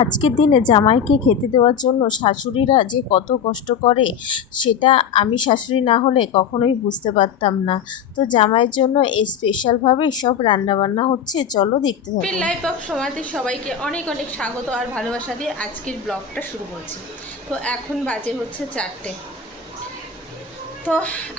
আজকের দিনে জামাইকে খেতে দেওয়ার জন্য শাশুড়িরা যে কত কষ্ট করে সেটা আমি শাশুড়ি না হলে কখনোই বুঝতে পারতাম না। তো জামাইয়ের জন্য এই স্পেশালভাবেই সব রান্নাবান্না হচ্ছে, চলো দেখতে থাকো। লাইফ অফ সমাজে সবাইকে অনেক অনেক স্বাগত আর ভালোবাসা দিয়ে আজকের ব্লগটা শুরু করছি। তো এখন বাজে হচ্ছে 4টে। তো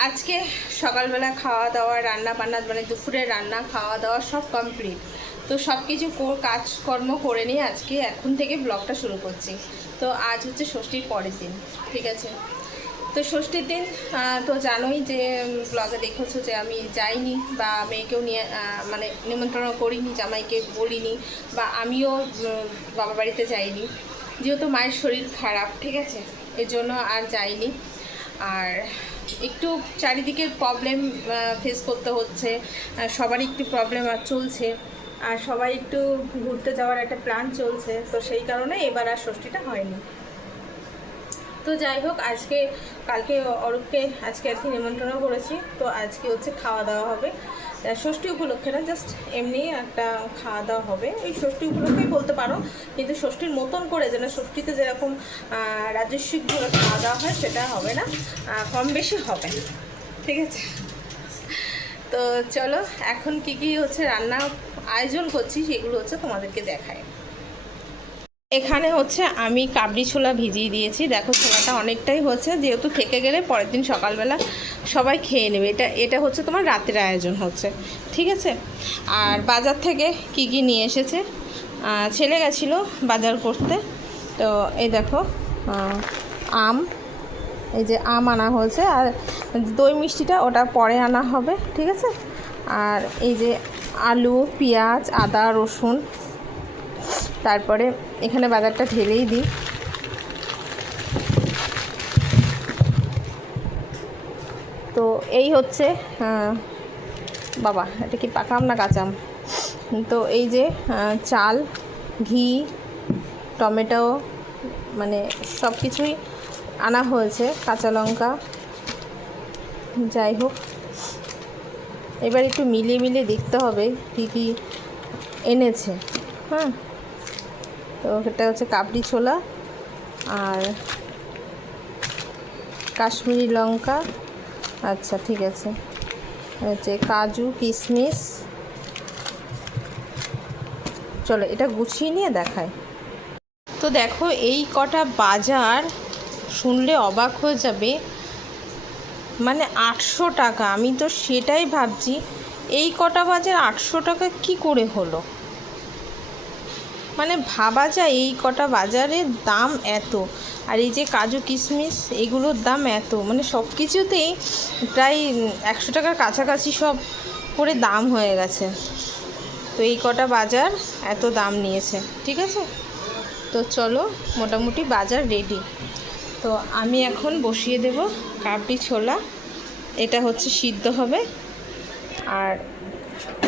আজকে সকালবেলা খাওয়া দাওয়া রান্না বান্না মানে দুপুরের রান্না খাওয়া দাওয়া সব কমপ্লিট। তো সব কিছু কাজকর্ম করে নিয়ে আজকে এখন থেকে ব্লগটা শুরু করছি। তো আজ হচ্ছে ষষ্ঠীর পরের দিন, ঠিক আছে। তো ষষ্ঠীর দিন তো জানোই যে ব্লগে দেখেছো যে আমি যাইনি বা মেয়েকেও নিয়ে মানে নিমন্ত্রণ করিনি, জামাইকে বলিনি বা আমিও বাবা বাড়িতে যাইনি, যেহেতু মায়ের শরীর খারাপ, ঠিক আছে, এর জন্য আর যাইনি। আর একটু চারিদিকে প্রবলেম ফেস করতে হচ্ছে, সবারই একটু প্রবলেম চলছে, আর সবাই একটু ঘুরতে যাওয়ার একটা প্ল্যান চলছে। তো সেই কারণে এবার আর ষষ্ঠীটা হয়নি। তো যাই হোক, কালকে অরূপকে আজকে আর কি নিমন্ত্রণ করেছি। তো আজকে হচ্ছে খাওয়া দাওয়া হবে ষষ্ঠী উপলক্ষে না, জাস্ট এমনি একটা খাওয়া দাওয়া হবে। এই ষষ্ঠী উপলক্ষেই বলতে পারো, কিন্তু ষষ্ঠীর মতন করে যেন ষষ্ঠীতে যেরকম রাজস্বিকভাবে খাওয়া দাওয়া হয় সেটা হবে না, কম বেশি হবে, ঠিক আছে। তো চলো এখন কি হচ্ছে রান্না আয়োজন করছি সেগুলো হচ্ছে তোমাদেরকে দেখায়। এখানে হচ্ছে আমি কাবলি ছোলা ভিজিয়ে দিয়েছি, দেখো ছোলাটা অনেকটাই হচ্ছে, যেহেতু থেকে গেলে পরের দিন সকালবেলা সবাই খেয়ে নেবে। এটা হচ্ছে তোমার রাতের আয়োজন হচ্ছে, ঠিক আছে। আর বাজার থেকে কি নিয়ে এসেছে, ছেলে গেছিলো বাজার করতে। তো এই দেখো আম, এই যে আম আনা হয়েছে, আর দই মিষ্টিটা ওটা পরে আনা হবে, ঠিক আছে। আর এই যে আলু, পেঁয়াজ, আদা, রসুন, তারপরে এখানে বাজারটা ঢেলেই দিই। তো এই হচ্ছে বাবা, এটা কি পাকা আম না কাঁচা আম? তো এই যে চাল, ঘি, টমেটো, মানে সব কিছুই আনা হয়েছে, কাঁচা লঙ্কা। যাই হোক, এবার একটু মিলিয়ে দেখতে হবে কি এনেছে। হ্যাঁ, তো এটা হচ্ছে কাবলি ছোলা আর কাশ্মীরি লঙ্কা, আচ্ছা ঠিক আছে, হচ্ছে কাজু, কিশমিশ। চলো এটা গুছিয়ে নিয়ে দেখায়। তো দেখো এই কটা বাজার শুনলে অবাক হয়ে যাবে, মানে 800 টাকা। আমি তো সেটাই ভাবছি, এই কটা বাজার 800 টাকা কি করে হলো। মানে ভাবা যায় এই কটা বাজারের দাম এত, আর এই যে কাজু কিশমিশ এগুলোর দাম এত, মানে সব কিছুতেই প্রায় 100 টাকার কাছাকাছি সব করে দাম হয়ে গেছে। তো এই কটা বাজার এত দাম নিয়েছে, ঠিক আছে। তো চলো মোটামুটি বাজার রেডি। তো আমি এখন বসিয়ে দেব কাবলি ছোলা, এটা হচ্ছে সিদ্ধ হবে, আর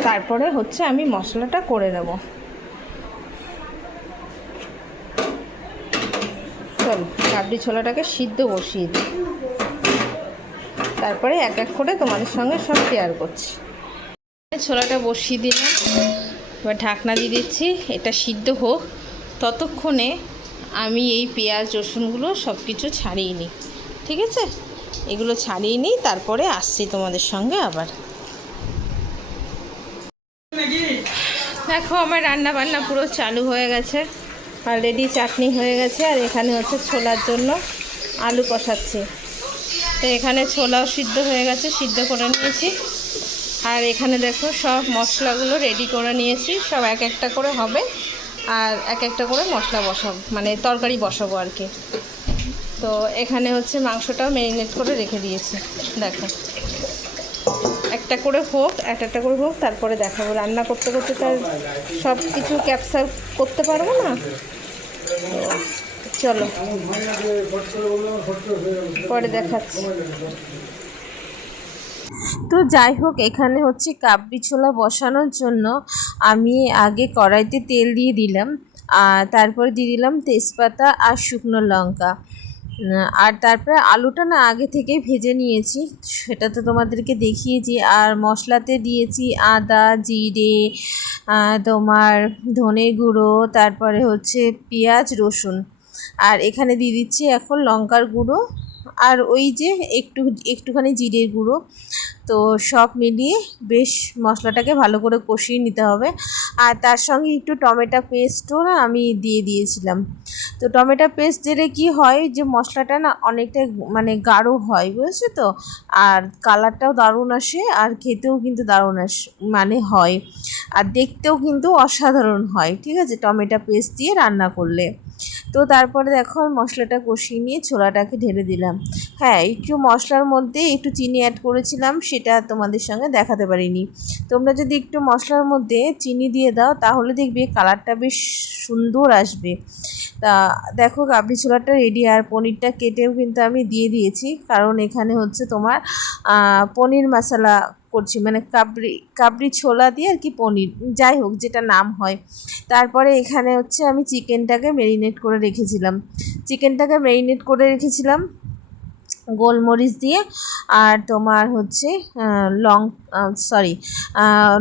তারপরে হচ্ছে আমি মশলাটা করে নেব। চলো কাবলি ছোলাটাকে সিদ্ধ বসিয়ে দিই, তারপরে এক এক করে তোমাদের সঙ্গে সব শেয়ার করছি। ছোলাটা বসিয়ে দিলাম, এবার ঢাকনা দিয়ে দিচ্ছি, এটা সিদ্ধ হোক। ততক্ষণে আমি এই পেঁয়াজ রসুনগুলো সব কিছু ছাড়িয়ে নিই, ঠিক আছে। এগুলো ছাড়িয়ে নিই, তারপরে আসছি তোমাদের সঙ্গে আবার। দেখো আমার রান্না বান্না পুরো চালু হয়ে গেছে, অলরেডি চাটনি হয়ে গেছে, আর এখানে হচ্ছে ছোলার জন্য আলু কষাচ্ছি। তো এখানে ছোলাও সিদ্ধ হয়ে গেছে, সিদ্ধ করে নিয়েছি। আর এখানে দেখো সব মশলাগুলো রেডি করে নিয়েছি, সব এক একটা করে হবে, আর এক একটা করে মশলা বসাবো, মানে তরকারি বসাবো আর কি। তো এখানে হচ্ছে মাংসটাও ম্যারিনেট করে রেখে দিয়েছি, দেখো একটা করে হোক, একটা করে হোক, তারপরে দেখাবো। রান্না করতে করতে তার সব কিছু ক্যাপচার করতে পারবো না। চলো পরে দেখাচ্ছি। তো যাই হোক, এখানে হচ্ছে কাবলি ছোলা বসানোর জন্য আমি আগে কড়াইতে তেল দিয়ে দিলাম, আর তারপরে দিয়ে দিলাম তেজপাতা আর শুকনো লঙ্কা। আর তারপরে আলুটা না আগে থেকেই ভেজে নিয়েছি, সেটা তো তোমাদেরকে দেখিয়েছি। আর মশলাতে দিয়েছি আদা, জিরে, তোমার ধনে গুঁড়ো, তারপরে হচ্ছে পেঁয়াজ, রসুন। আর এখানে দিয়ে দিচ্ছি এখন লঙ্কার গুঁড়ো, আর ওই যে একটুখানি জিরের গুঁড়ো। তো সব মিলিয়ে বেশ মশলাটাকে ভালো করে কষিয়ে নিতে হবে। আর তার সঙ্গে একটু টমেটো পেস্টও না আমি দিয়ে দিয়েছিলাম। তো টমেটো পেস্ট দিলে কী হয় যে মশলাটা না অনেকটা মানে গাঢ় হয়, বুঝেছো তো। আর কালারটাও দারুণ আসে, আর খেতেও কিন্তু দারুণ মানে হয়, আর দেখতেও কিন্তু অসাধারণ হয়, ঠিক আছে, টমেটো পেস্ট দিয়ে রান্না করলে। তো তারপরে দেখো মশলাটা কষিয়ে নিয়ে ছোলাটাকে ঢেলে দিলাম। হ্যাঁ, একটু মশলার মধ্যে একটু চিনি অ্যাড করেছিলাম, সেটা তোমাদের সঙ্গে দেখাতে পারিনি। তোমরা যদি একটু মশলার মধ্যে চিনি দিয়ে দাও তাহলে দেখবে কালারটা বেশ সুন্দর আসবে। তা দেখো কাবলি ছোলাটা রেডি। আর পনিরটা কেটেও কিন্তু আমি দিয়ে দিয়েছি, কারণ এখানে হচ্ছে তোমার পনির মশলা করছি, মানে কাবলি ছোলা দিয়ে আর কি পনির, যাই হোক যেটা নাম হয়। তারপরে এখানে হচ্ছে আমি চিকেনটাকে ম্যারিনেট করে রেখেছিলাম গোলমরিচ দিয়ে। আর তোমার হচ্ছে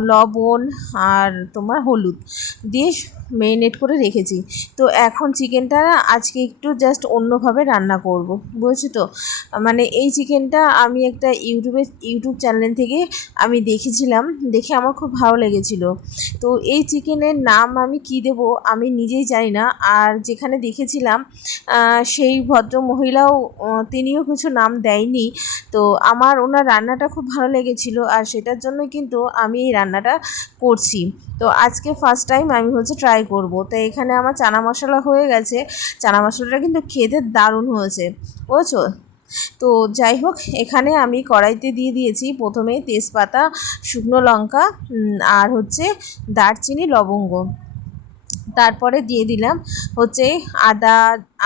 লবণ আর তোমার হলুদ দিয়ে ম্যারিনেট করে রেখেছি। তো এখন চিকেনটা আজকে একটু জাস্ট অন্যভাবে রান্না করব, বুঝছো তো। মানে এই চিকেনটা আমি একটা ইউটিউব চ্যানেল থেকে আমি দেখেছিলাম, দেখে আমার খুব ভালো লেগেছিল। তো এই চিকেনের নাম আমি কি দেব আমি নিজেই জানি না। আর যেখানে দেখেছিলাম সেই ভদ্র মহিলাও তিনিও কিছু নাম দেয়নি। তো আমার ওনার রান্নাটা খুব ভালো লেগেছিল, আর সেটার জন্য কিন্তু আমি এই রান্নাটা করছি। তো আজকে ফার্স্ট টাইম আমি হচ্ছে ট্রাই করব। তো এখানে আমার চানা মশলা হয়ে গেছে, চানা মশলাটা কিন্তু খেতে দারুণ হয়েছে, বুঝছো। তো যাই হোক, এখানে আমি কড়াইতে দিয়ে দিয়েছি প্রথমে তেজপাতা, শুকনো লঙ্কা, আর হচ্ছে দারচিনি, লবঙ্গ। তারপরে দিয়ে দিলাম হচ্ছে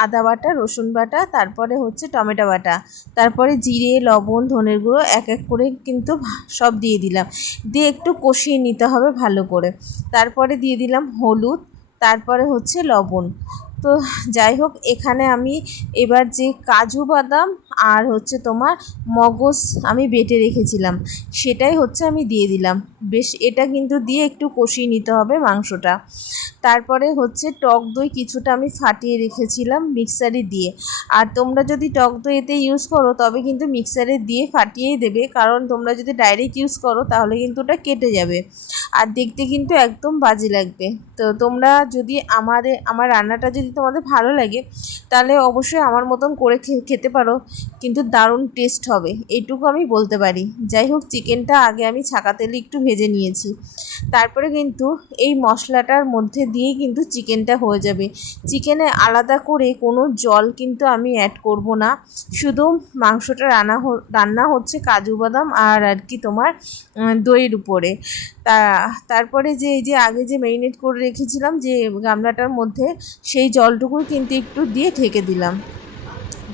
আদা বাটা, রসুন বাটা, তারপরে হচ্ছে টমেটো বাটা, তারপরে জিরে, লবণ, ধনের গুঁড়ো এক এক করে কিন্তু সব দিয়ে দিলাম। দিয়ে একটু কষিয়ে নিতে হবে ভালো করে। তারপরে দিয়ে দিলাম হলুদ, তারপরে হচ্ছে লবণ। তো যাই হোক, এখানে আমি এবার যে কাজু বাদাম আর হচ্ছে তোমার মগজ আমি বেটে রেখেছিলাম সেটাই হচ্ছে আমি দিয়ে দিলাম। বেশ এটা কিন্তু দিয়ে একটু কষিয়ে নিতে হবে মাংসটা। তারপরে হচ্ছে টক দই কিছুটা আমি ফাটিয়ে রেখেছিলাম মিক্সারে দিয়ে। আর তোমরা যদি টক দই এতে ইউজ করো তবে কিন্তু মিক্সারে দিয়ে ফাটিয়েই দেবে, কারণ তোমরা যদি ডাইরেক্ট ইউজ করো তাহলে কিন্তু ওটা কেটে যাবে আর দেখতে কিন্তু একদম বাজে লাগবে। তো তোমরা যদি আমার রান্নাটা যদি তোমাদের ভালো লাগে তাহলে অবশ্যই আমার মতন করে খেতে পারো, কিন্তু দারুণ টেস্ট হবে, এইটুকু আমি বলতে পারি। যাই হোক, চিকেনটা আগে আমি ছাকা তেলে একটু ভেজে নিয়েছি। তারপরে কিন্তু এই মশলাটার মধ্যে দিয়েই কিন্তু চিকেনটা হয়ে যাবে। চিকেনে আলাদা করে কোনো জল কিন্তু আমি অ্যাড করব না, শুধু মাংসটা রান্না হচ্ছে কাজু বাদাম আর কি তোমার দইয়ের উপরে। তারপরে এই যে আগে যে ম্যারিনেট করে রেখেছিলাম যে গামলাটার মধ্যে, সেই জলটুকুই কিন্তু একটু দিয়ে ঢেকে দিলাম।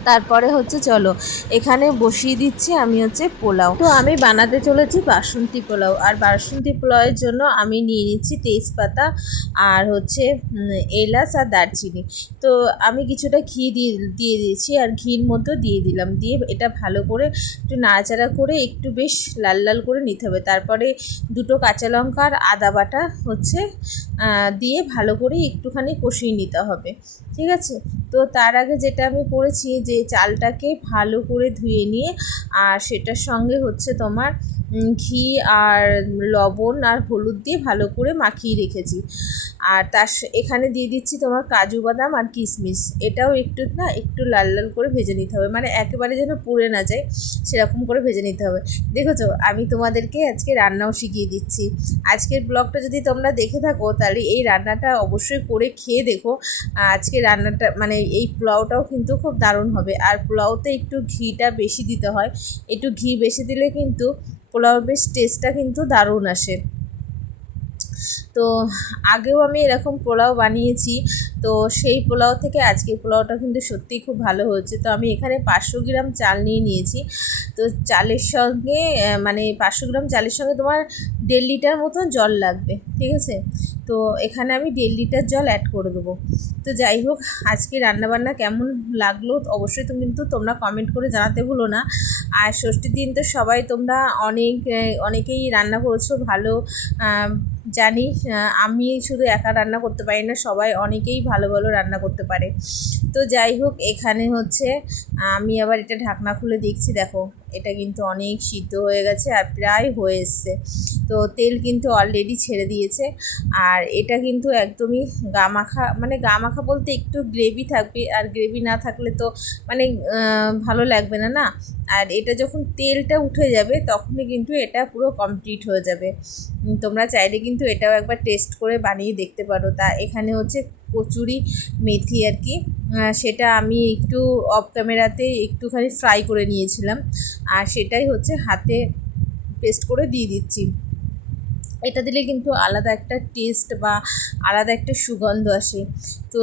তারপরে হচ্ছে চলো এখানে বসিয়ে দিচ্ছি আমি হচ্ছে পোলাও। তো আমি বানাতে চলেছি বাসন্তী পোলাও। আর বাসন্তী পোলাওয়ের জন্য আমি নিয়ে নিচ্ছি তেজপাতা আর হচ্ছে এলাচ আর দারচিনি। তো আমি কিছুটা ঘি দিয়ে দিয়েছি, আর ঘির মধ্যে দিয়ে দিলাম। দিয়ে এটা ভালো করে একটু নাড়াচাড়া করে একটু বেশ লাল লাল করে নিতে হবে। তারপরে দুটো কাঁচা লঙ্কা আর আদা বাটা হচ্ছে দিয়ে ভালো করে একটুখানি কষিয়ে নিতে হবে, ঠিক আছে। তো তার আগে যেটা আমি করেছি যে চালটাকে ভালো করে ধুয়ে নিয়ে আর সেটার সঙ্গে হচ্ছে তোমার ঘি আর লবণ আর হলুদ দিয়ে ভালো করে মাখিয়ে রেখেছি। আর এখানে দিয়ে দিচ্ছি তোমার কাজু বাদাম আর কিশমিশ। এটাও একটু লাল লাল করে ভেজে নিতে হবে, মানে একেবারে যেন পুড়ে না যায় সেরকম করে ভেজে নিতে হবে। দেখেছো, আমি তোমাদেরকে আজকে রান্নাও শিখিয়ে দিচ্ছি। আজকের ব্লগটা যদি তোমরা দেখে থাকো তাহলে এই রান্নাটা অবশ্যই করে খেয়ে দেখো। আজকে রান্নাটা মানে এই পোলাওটাও কিন্তু খুব দারুণ হবে। আর পোলাওতে একটু ঘিটা বেশি দিতে হয়, একটু ঘি বেশি দিলে কিন্তু পোলাওর বেশ টেস্টটা কিন্তু দারুণ আসে। তো আগেও আমি এরকম পোলাও বানিয়েছি, তো সেই পোলাও থেকে আজকে পোলাওটা কিন্তু সত্যিই খুব ভালো হয়েছে। তো আমি এখানে 500 গ্রাম চাল নিয়েছি। তো চালের সঙ্গে মানে 500 গ্রাম চালের সঙ্গে তোমার 1.5 লিটার মতন জল লাগবে, ঠিক আছে। তো এখানে আমি 1.5 লিটার জল অ্যাড করে দেবো। তো যাই হোক, আজকে রান্নাবান্না কেমন লাগলো অবশ্যই কিন্তু তোমরা কমেন্ট করে জানাতে ভুলো না। আর ষষ্ঠীর দিন তো সবাই তোমরা অনেকেই রান্না করেছো ভালো, জানি। আমি শুধু একা রান্না করতে পারি না, সবাই অনেকেই ভালো ভালো রান্না করতে পারে। তো যাই হোক, এখানে হচ্ছে আমি আবার এটা ঢাকনা খুলে দেখছি, দেখো এটা কিন্তু অনেক সিদ্ধ হয়ে গেছে আর প্রায় হয়ে এসছে। তো তেল কিন্তু অলরেডি ছেড়ে দিয়েছে। আর এটা কিন্তু একদমই গামাখা, মানে গামাখা বলতে একটু গ্রেভি থাকবে, আর গ্রেভি না থাকলে তো মানে ভালো লাগবে না না। আর এটা যখন তেলটা উঠে যাবে তখনই কিন্তু এটা পুরো কমপ্লিট হয়ে যাবে। তোমরা চাইলে কিন্তু এটাও একবার টেস্ট করে বানিয়ে দেখতে পারো। তা এখানে হচ্ছে কচুরি মেথি আর কি, সেটা আমি একটু অফ ক্যামেরাতে একটুখানি ফ্রাই করে নিয়েছিলাম, আর সেটাই হচ্ছে হাতে পেস্ট করে দিয়ে দিচ্ছি। এটা দিলে কিন্তু আলাদা একটা টেস্ট বা আলাদা একটা সুগন্ধ আসে। তো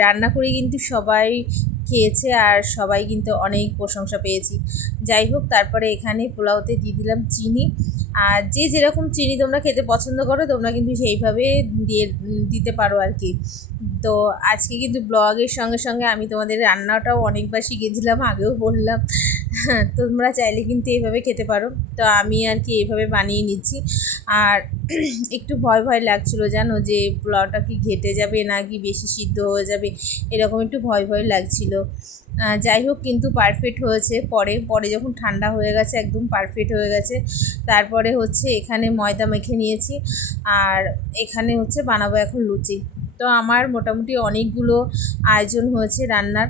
রান্না করে কিন্তু সবাই খেয়েছে আর সবাই কিন্তু অনেক প্রশংসা পেয়েছি। যাই হোক, তারপরে এখানে পোলাওতে দিয়ে দিলাম চিনি। আর যে যেরকম চিনি তোমরা খেতে পছন্দ করো তোমরা কিন্তু সেইভাবে দিতে পারো আর কি। তো আজকে কিন্তু ব্লগের সঙ্গে সঙ্গে আমি তোমাদের রান্নাটাও অনেকবার শিখিয়ে দিলাম, আগেও বললাম। তোমরা চাইলে কিন্তু এইভাবে খেতে পারো। তো আমি আর কি এইভাবে বানিয়ে নিচ্ছি। আর একটু ভয় ভয় লাগছিলো জানো, যে পোলাওটা কি ঘেটে যাবে নাকি বেশি সিদ্ধ হয়ে যাবে, এরকম একটু ভয় ভয় লাগছিলো। যাই হোক, কিন্তু পারফেক্ট হয়েছে। পরে যখন ঠান্ডা হয়ে গেছে একদম পারফেক্ট হয়ে গেছে। তারপরে হচ্ছে এখানে ময়দা মেখে নিয়েছি, আর এখানে হচ্ছে বানাবো এখন লুচি। তো আমার মোটামুটি অনেকগুলো আয়োজন হয়েছে রান্নার।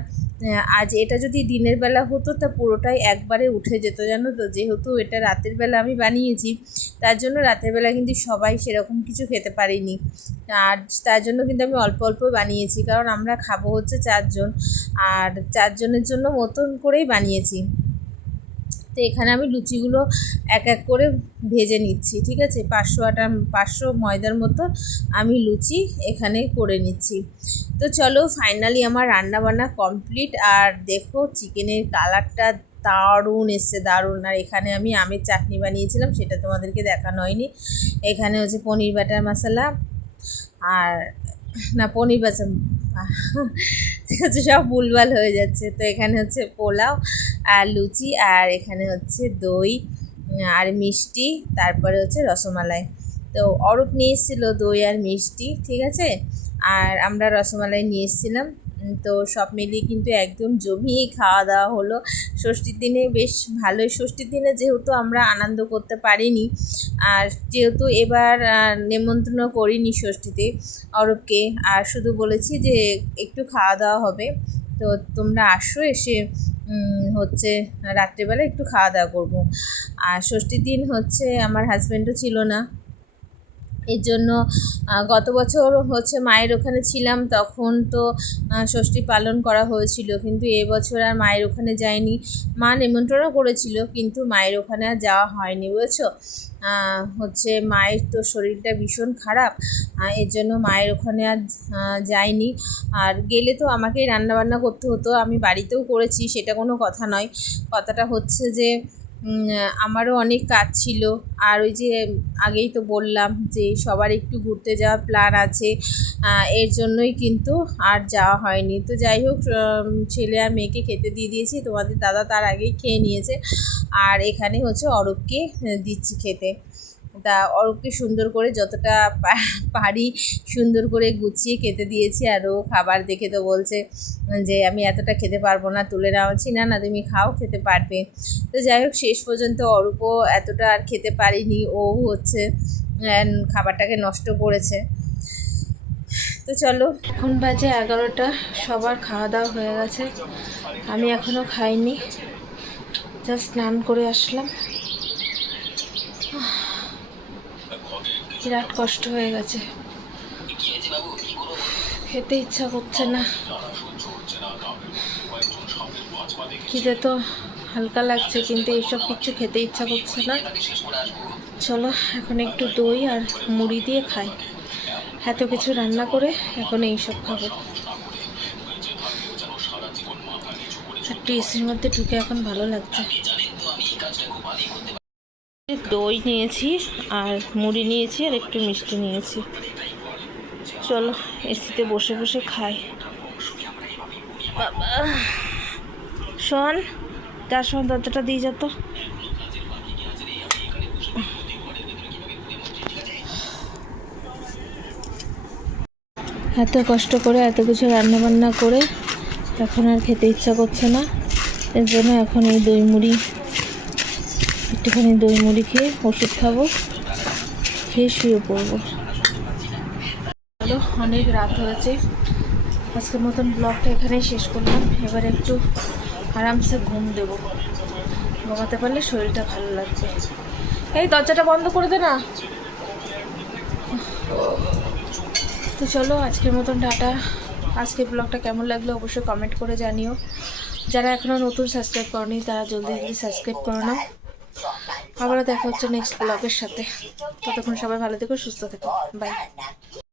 আজ এটা যদি দিনের বেলা হতো তা পুরোটাই একবারে উঠে যেত জানো তো। যেহেতু এটা রাতের বেলা আমি বানিয়েছি, তার জন্য রাতের বেলা কিন্তু সবাই সেরকম কিছু খেতে পারিনি। আর তার জন্য কিন্তু আমি অল্প অল্প বানিয়েছি, কারণ আমরা খাবো হচ্ছে 4 জন, আর 4 জনের জন্য মতন করেই বানিয়েছি। তো এখানে আমি লুচিগুলো এক এক করে ভেজে নিচ্ছি, ঠিক আছে। 500 ময়দার মতো আমি লুচি এখানে করে নিচ্ছি। তো চলো, ফাইনালি আমার রান্নাবান্না কমপ্লিট। আর দেখো চিকেনের কালারটা দারুণ এসছে, দারুণ। আর এখানে আমি আমের চাটনি বানিয়েছিলাম, সেটা তোমাদেরকে দেখানো হয়নি। এখানে হচ্ছে পনির বাটার মশলা, আর না পনির বাটার, ঠিক আছে, সব ভুলভাল হয়ে যাচ্ছে। তো এখানে হচ্ছে পোলাও আর লুচি, আর এখানে হচ্ছে দই আর মিষ্টি, তারপরে হচ্ছে রসমালাই। তো অরূপ নিয়ে এসেছিলো দই আর মিষ্টি, ঠিক আছে, আর আমরা রসমালাই নিয়ে এসেছিলাম। তো সব মিলিয়ে কিন্তু একদম জমিয়ে খাওয়া দাওয়া হলো। ষষ্ঠীর দিনে বেশ ভালোই, ষষ্ঠীর দিনে যেহেতু আমরা আনন্দ করতে পারিনি, আর যেহেতু এবার নেমন্ত্রণ করিনি ষষ্ঠীতে অরূপকে, আর শুধু বলেছি যে একটু খাওয়া দাওয়া হবে, তো তোমরা আসো, এসে হচ্ছে রাত্রেবেলা একটু খাওয়া দাওয়া করবো। আর ষষ্ঠীর দিন হচ্ছে আমার হাজব্যান্ডও ছিল না, এর জন্য গত বছর হচ্ছে মায়ের ওখানে ছিলাম, তখন তো ষষ্ঠী পালন করা হয়েছিল, কিন্তু এবছর আর মায়ের ওখানে যাইনি। মা নিমন্ত্রণও করেছিল, কিন্তু মায়ের ওখানে আর যাওয়া হয়নি, বুঝেছো। হচ্ছে মায়ের তো শরীরটা ভীষণ খারাপ, এর জন্য মায়ের ওখানে আর যাইনি। আর গেলে তো আমাকেই রান্নাবান্না করতে হতো, আমি বাড়িতেও করেছি, সেটা কোনো কথা নয়। কথাটা হচ্ছে যে আমারও অনেক কাজ ছিল। আর ওই যে আগেই তো বললাম যে সবার একটু ঘুরতে যাওয়ার প্ল্যান আছে, এর জন্যই কিন্তু আর যাওয়া হয়নি। তো যাই হোক, ছেলে আর মেয়েকে খেতে দিয়ে দিয়েছি, তোমাদের দাদা তার আগেই খেয়ে নিয়েছে। আর এখানে হচ্ছে অরূপকে দিচ্ছি খেতে। তা অরূপকে সুন্দর করে যতটা পারি সুন্দর করে গুছিয়ে খেতে দিয়েছি। আর ও খাবার দেখে তো বলছে যে আমি এতটা খেতে পারবো না, তুলে নাওয়াচ্ছি, না না তুমি খাও, খেতে পারবে। তো যাই হোক, শেষ পর্যন্ত অরূপও এতটা আর খেতে পারিনি, ও হচ্ছে খাবারটাকে নষ্ট করেছে। তো চলো, এখন বাজে 11টা, সবার খাওয়া দাওয়া হয়ে গেছে, আমি এখনও খাইনি, জাস্ট স্নান করে আসলাম। বিরাট কষ্ট হয়ে গেছে, খেতে ইচ্ছা করছে না, খিদে তো হালকা লাগছে, কিন্তু এইসব কিছু খেতে ইচ্ছা করছে না। চলো এখন একটু দই আর মুড়ি দিয়ে খাই, এত কিছু রান্না করে এখন এইসব খাবো। একটু এসির মধ্যে ঢুকে এখন ভালো লাগছে। দই নিয়েছি আর মুড়ি নিয়েছি আর একটু মিষ্টি নিয়েছি। চলো এসিতে বসে বসে খাই। বাবা শোন, যার সময় দরজাটা দিয়ে যেত। এত কষ্ট করে এত কিছু রান্নাবান্না করে এখন আর খেতে ইচ্ছা করছে না, এর জন্য এখন এই দই মুড়ি, একটুখানি দই মুড়ি খেয়ে ওষুধ খাবো, খেয়ে শুয়ে পড়বো। অনেক রাত হয়েছে, আজকের মতন ব্লগটা এখানেই শেষ করলাম। এবার একটু আরামসে ঘুম দেবো, ঘুমাতে পারলে শরীরটা ভালো লাগবে। এই দরজাটা বন্ধ করে দে না। তো চলো আজকের মতন টাটা। আজকের ব্লগটা কেমন লাগলো অবশ্যই কমেন্ট করে জানিও। যারা এখনও নতুন সাবস্ক্রাইব করনি তারা জলদি জলদি সাবস্ক্রাইব করে নাও। আবারও দেখা হচ্ছে নেক্সট ব্লগের সাথে। ততক্ষণ সবাই ভালো থেকো, সুস্থ থেকো, বাই।